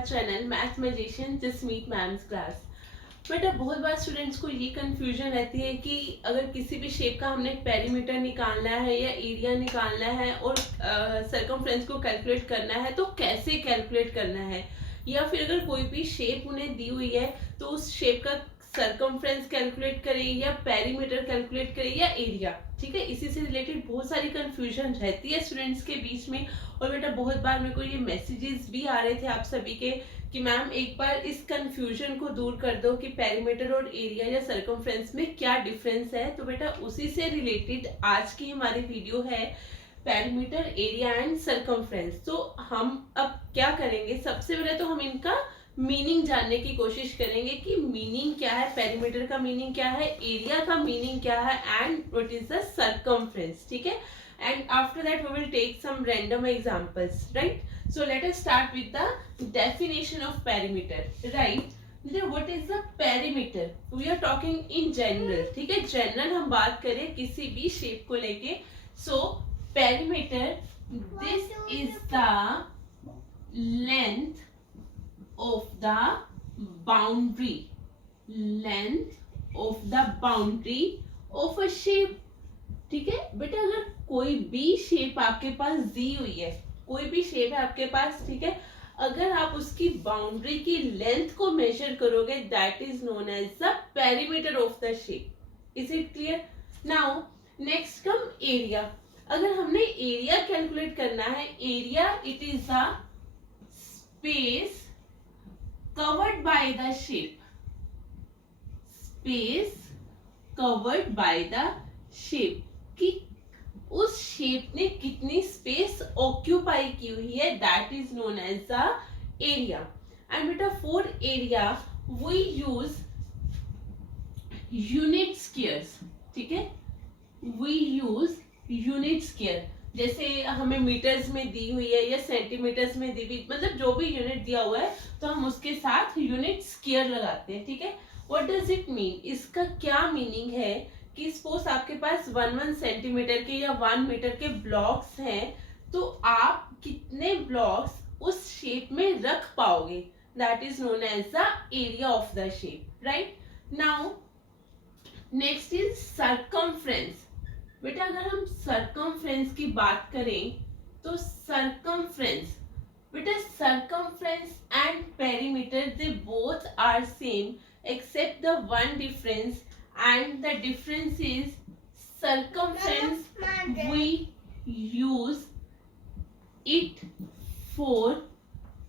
Our channel math magician Jasmeet ma'am's class. बेटा बहुत बार students को ये कंफ्यूजन रहती है कि अगर किसी भी शेप का हमने पेरीमीटर निकालना है या एरिया निकालना है और सर्कमफ्रेंस को कैलकुलेट करना है तो कैसे कैलकुलेट करना है, या फिर अगर कोई भी शेप उन्हें दी हुई है तो उस शेप का सर्कमफ्रेंस कैलकुलेट करें या पेरीमीटर कैलकुलेट करें या एरिया। ठीक है, इसी से रिलेटेड बहुत सारी कंफ्यूजन रहती है स्टूडेंट्स के बीच में। और बेटा बहुत बार मेरे को ये मैसेजेस भी आ रहे थे आप सभी के कि मैम एक बार इस कंफ्यूजन को दूर कर दो कि पेरीमीटर और एरिया या सर्कमफ्रेंस में क्या डिफरेंस है। तो बेटा उसी से रिलेटेड आज की हमारी वीडियो है, पेरीमीटर, एरिया एंड सर्कमफ्रेंस। तो हम अब क्या करेंगे, सबसे पहले तो हम इनका मीनिंग जानने की कोशिश करेंगे कि मीनिंग क्या है, पेरीमीटर का मीनिंग क्या है, एरिया का मीनिंग क्या है and what is the circumference. ठीक है, and after that we will take some random examples, right? So let us start with the definition of perimeter, right? What is the perimeter? We are talking in general, ठीक है, general हम बात करें किसी भी shape को लेके। so perimeter, this is the length of the boundary, length of the boundary of a shape। ठीक है बेटा, अगर कोई भी शेप आपके पास दी हुई है, कोई भी शेप है आपके पास, ठीक है, अगर आप उसकी बाउंड्री की लेंथ को मेजर करोगे that is known as the perimeter of the shape. Is it clear? Now next come area. अगर हमने एरिया कैलकुलेट करना है, area it is the space covered by the shape, space covered by the shape, कि उस shape ने कितनी space occupy की हुई है, that is known as the area. And बेटा for area we use unit squares. ठीक है, वी यूज यूनिट स्क्वायर, जैसे हमें मीटर्स में दी हुई है या सेंटीमीटर्स में दी हुई, मतलब जो भी यूनिट दिया हुआ है तो हम उसके साथ यूनिट स्क्वायर लगाते हैं। ठीक है, व्हाट डज इट मीन, इसका क्या मीनिंग है कि सपोज आपके पास 1 सेंटीमीटर के या 1 मीटर के ब्लॉक्स हैं, तो आप कितने ब्लॉक्स उस शेप में रख पाओगे, that is known as the area of the shape, right? Now next is circumference. बेटा अगर हम सर्कमफ्रेंस की बात करें तो सर्कमफ्रेंस, बेटा circumference and perimeter they both are same except the one difference, and the difference is circumference we use it for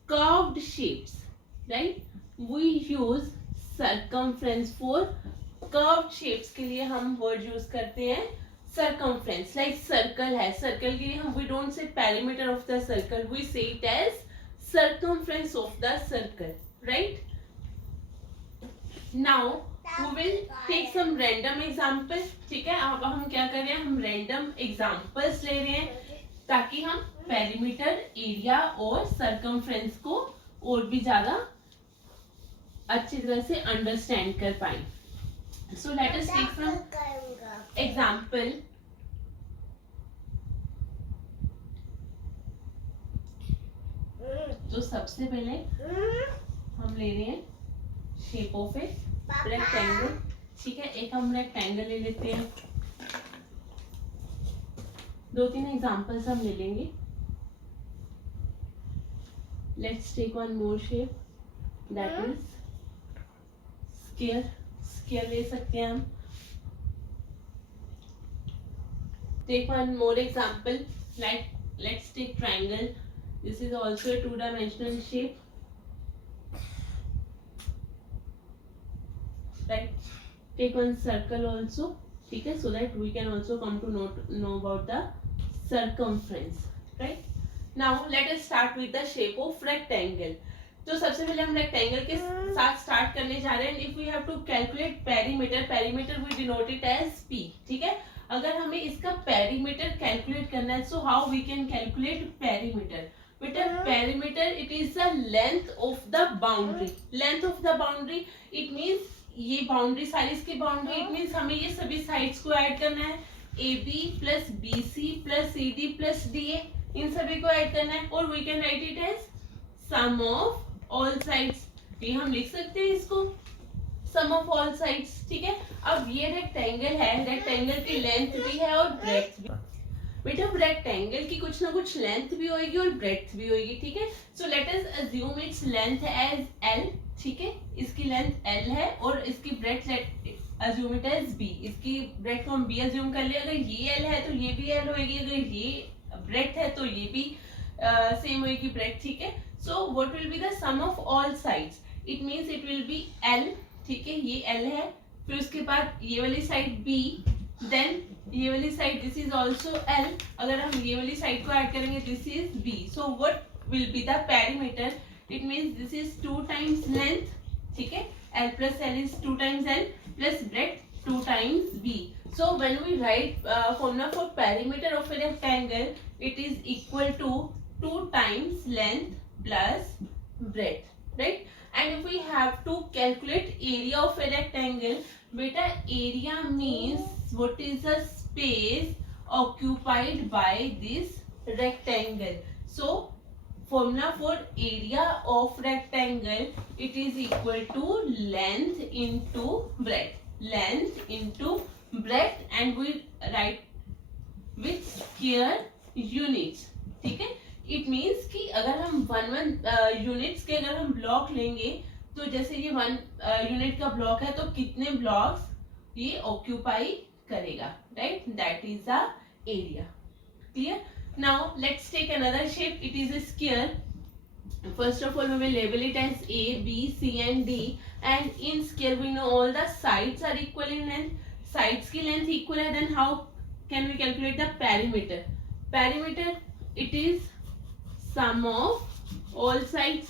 curved shapes, right? We use circumference for curved shapes के लिए हम word use करते हैं circumference। like circle है, circle के लिए हम we don't say perimeter of the circle, we say it as circumference of the circle, right? Now we will take some random example। ठीक है, अब हम क्या कर रहे हैं, हम random examples ले रहे हैं ताकि हम पेरीमीटर, एरिया और सर्कमफ्रेंस को और भी ज्यादा अच्छी तरह से अंडरस्टैंड कर पाए। So let us take some example. तो सबसे पहले हम ले रहे हैं शेप ऑफ ए रेक्टेंगल। ठीक है, एक हम रेक्टेंगल ले लेते हैं, 2-3 एग्जांपल्स हम ले लेंगे। Let's take one more shape, that is square. Square ले सकते हैं हम। Take one more example, like let's take triangle. This is also a 2-dimensional shape, right? Take one circle also, ठीक है, so that we can also come to know about the circumference, right? Now let us start with the shape of rectangle। तो सबसे पहले हम rectangle के साथ start करने जा रहे हैं। if we have to calculate perimeter, perimeter we denote it as p। ठीक है, अगर हमें इसका पेरीमीटर कैलकुलेट करना है, so how we can calculate perimeter? बेटा perimeter it is the length of the boundary. Length of the boundary it means ये boundary, सारी इसकी बाउंड्री, इट मींस हमें ये सभी साइड्स को ऐड करना है, AB plus BC plus CD plus DA, इन सभी को ऐड करना है। और we can write it as sum of all sides, ये हम लिख सकते हैं इसको सम ऑफ ऑल साइड्स, ठीक है। अब ये रेक्टेंगल है, रेक्टेंगल की लेंथ भी है और ब्रेड्थ भी। बेटा रेक्टेंगल की कुछ ना कुछ लेंथ भी होगी और ब्रेड्थ भी होगी, ठीक है। So let us assume its length as L, ठीक है, इसकी लेंथ एल है और इसकी breadth let assume it as B, इसकी ब्रेड्थ को हम बी अज्यूम कर ले। अगर ये एल है तो ये भी एल होगी, अगर ये ब्रेड्थ है तो ये भी सेम होगी ब्रेड्थ, ठीक है। So what will be the sum of all sides, it means it will be L, ठीक है, ये एल है, फिर उसके बाद ये वाली साइड बी, देन ये वाली side this is also L, अगर हम ये वाली साइड को ऐड करेंगे this is B. So what will be the perimeter, it means this is 2 times length, ठीक है, L plus L is 2 times L plus breadth 2 times B. So when we write formula for perimeter of a rectangle, it is equal to 2 times length plus breadth, right? And if we have to calculate area of a rectangle, beta area means what is the space occupied by this rectangle. So formula for area of rectangle, it is equal to length into breadth, length into breadth, and we write with square units, ठीक है। It means कि अगर हम 1 units के अगर हम block लेंगे तो जैसे ये 1 यूनिट का ब्लॉक है तो कितने ब्लॉक्स ये ऑक्यूपाई करेगा, right, that is the area, clear. Now let's take another shape, it is a square. First of all we will label it as A, B, C and D, and in square we know all the sides are equal in length, sides की length equal है, then how can we calculate the perimeter? Perimeter it is sum of all sides,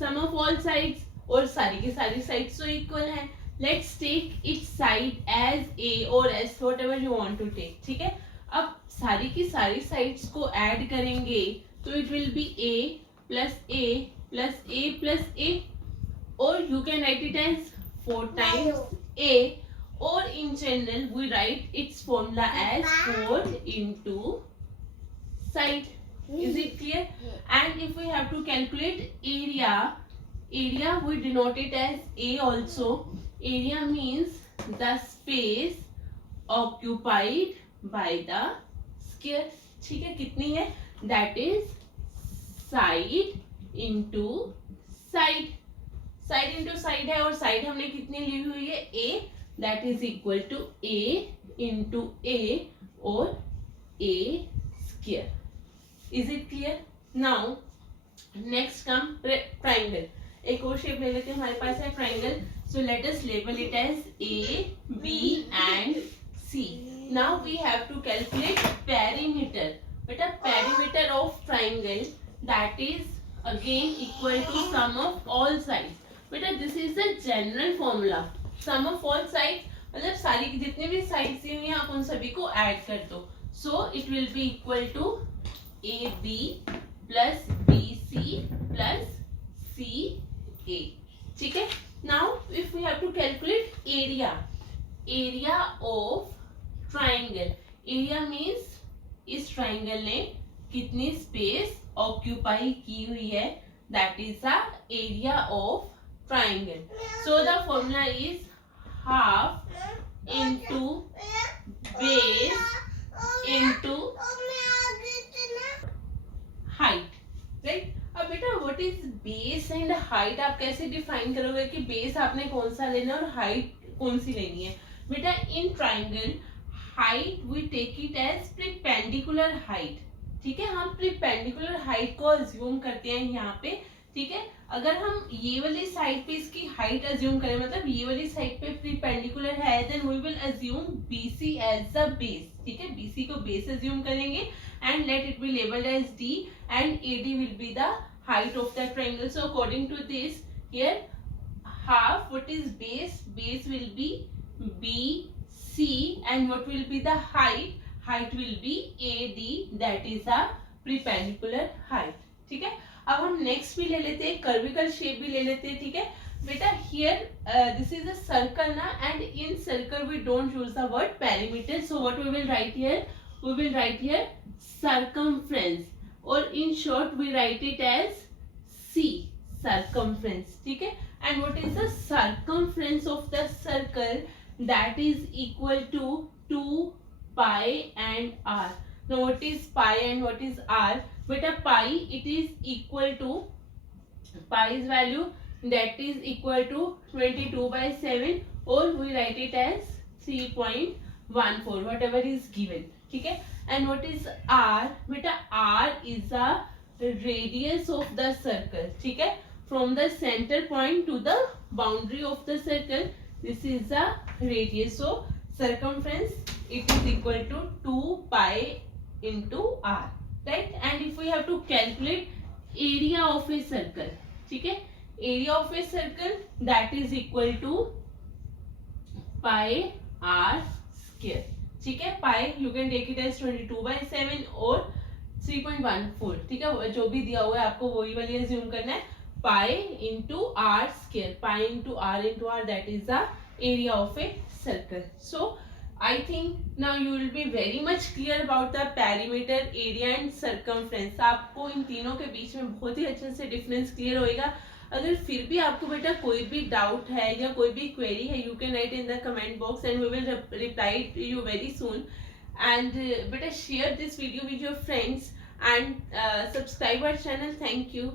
sum of all sides, और सारी की सारी sides तो equal है। Let's take each side as A or S, whatever you want to take, ठीक है। अब सारी की सारी sides को add करेंगे तो it will be A plus A plus A plus A, or you can write it as 4 times A, or in general we write its formula as 4 into side. Is it clear? And if we have to calculate area, area we denote it as A also. Area means the space occupied by the square, ठीक है, कितनी है, that is side into side, side into side है और side हमने कितनी ली हुई है A, that is equal to A into A और A square. Is it clear? Now next come triangle. एक और शेप ले लेते हैं, हमारे पास है triangle. So let us label it as A, B and C. Now we have to calculate perimeter. बेटा perimeter of triangle, that is again equal to sum of all sides. बेटा this is the general formula. Sum of all sides मतलब सारी की जितनी भी sides दी हुई हैं आप उन सभी को ऐड कर दो। So it will be equal to AB plus BC plus CA, ठीक है। Now if we have to calculate area, area of triangle, area means इस ट्राइंगल ने कितनी स्पेस ऑक्यूपाई की हुई है, that is the area of triangle. So the formula is half into base into height, right. अब बेटा what is base and height आप कैसे डिफाइन करोगे कि बेस आपने कौन सा लेना है और हाइट कौन सी लेनी है। बेटा in triangle height we take it as perpendicular height, ठीक है, हम परपेंडिकुलर हाइट को अज्यूम करते हैं यहाँ पे, ठीक है। अगर हम ये वाली साइड पे इसकी हाइट अज्यूम करें, मतलब ये वाली साइड पे परपेंडिकुलर है, then we will assume BC as the base, ठीक है, BC को बेस अज्यूम करेंगे and let it be labeled as D, and AD will be the height of that triangle. So according to this here, half, what is base, base will be BC, and what will be the height, height will be AD, that is a perpendicular height, ठीक है। अब हम next भी ले लेते हैं, कर्विकल shape भी ले लेते हैं, ठीक है। बेटा here this is a circle ना, and in circle we don't use the word perimeter, so what we will write here, we will write here circumference, or in short we write it as C, circumference, ठीक है. And what is the circumference of the circle? That is equal to 2 pi and r. Now what is pi and what is r? Beta pi, it is equal to pi's value, that is equal to 22/7, or we write it as 3.14, whatever is given, ठीक है. And what is r? Beta r is a radius of the circle, ठीक है. From the center point to the boundary of the circle, this is the radius. So circumference, it is equal to 2 pi into r, right. And if we have to calculate area of a circle, ठीक है, area of a circle, that is equal to pi r square, ठीक है. pi you can take it as 22/7 और 3.14, ठीक है. जो भी दिया हुआ है आपको वही वाली एज्यूम करना है. pi into r square, pi into r, that is the area of a circle. So I think now you will be very much clear about the perimeter, area and circumference. आपको इन तीनों के बीच में बहुत ही अच्छे से difference clear होएगा. अगर फिर भी आपको बेटा कोई भी डाउट है या कोई भी क्वेरी है, you can write in the comment box and we will reply to you very soon. And बेटा share this video with your friends and subscribe our channel. Thank you.